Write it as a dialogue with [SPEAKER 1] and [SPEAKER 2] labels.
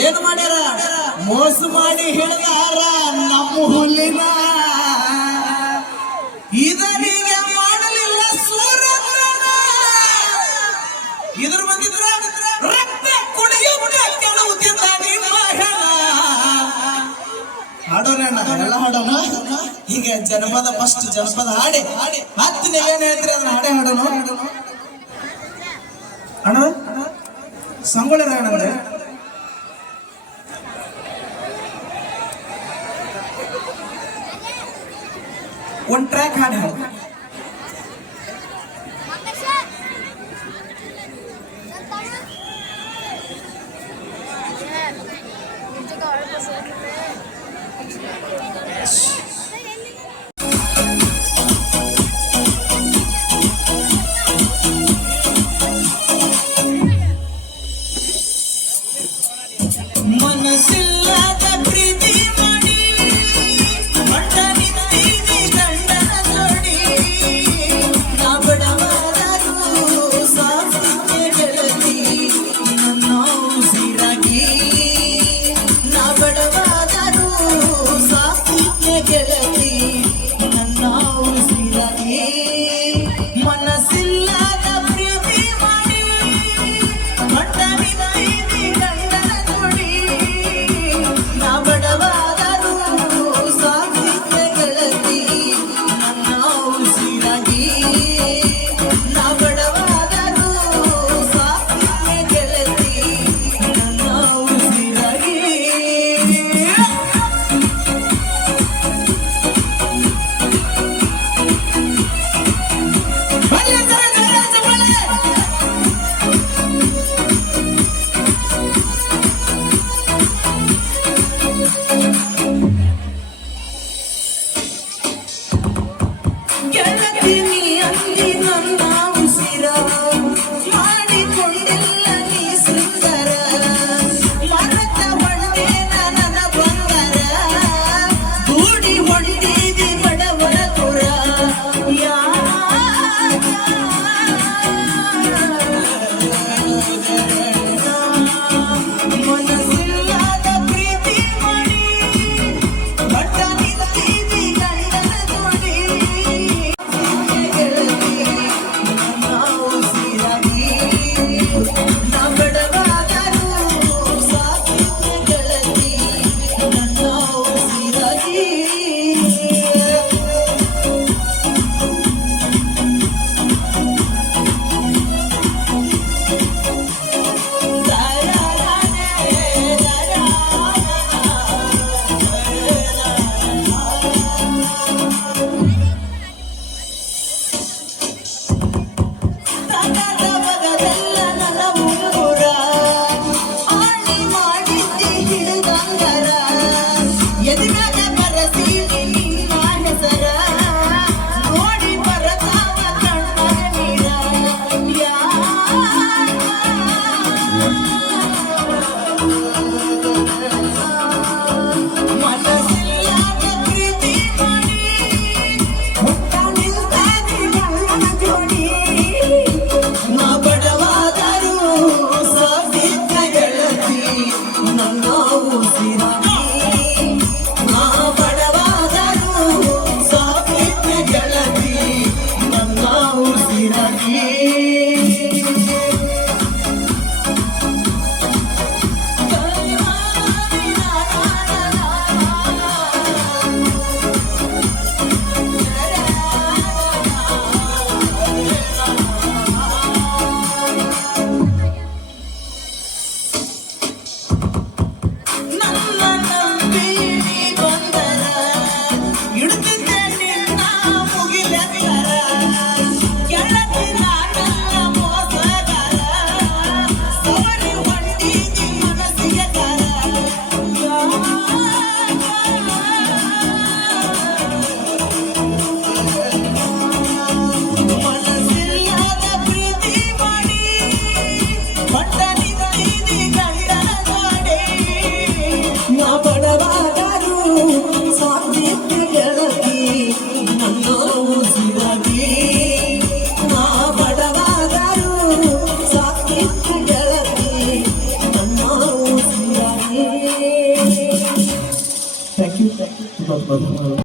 [SPEAKER 1] ಏನು ಮಾಡ್ಯಾರ? ಮೋಸ ಮಾಡಿ ಹಿಡಿದಾರ ನಮ್ಮ ಹುಲಿನ ಇದರಿಗೆ ಮಾಡಲಿಲ್ಲ ಸೂರ್ಯ ಇದ್ರ ಬಂದಿದ್ರ ರಕ್ತ ಕುಡಿಯುತ್ತ ಕೆಲವು ತಿಂದ ನಿಮ್ಮ ಹಾಡೋಣ ಎಲ್ಲ ಹಾಡೋಣ? ಈಗ ಜನಪದ ಫಸ್ಟ್ ಜನಪದ ಹಾಡಿ. ಹಾಡಿ ಹತ್ತಿನ ಏನ್ ಹೇಳ್ತೀರಿ ಅದನ್ನ ಹಾಡೆ ಹಾಡೋಣ. ಅಣ್ಣ, ಸಂಗೊಳ್ಳಿ ರಾಯಣ್ಣಂದ್ರೆ ಒಂದ್ ಟ್ರ್ಯಾಕ್ ಹಾಡಿ ಹಾಡು ಮನಸ್ಸಿಲ್ಲದ
[SPEAKER 2] I got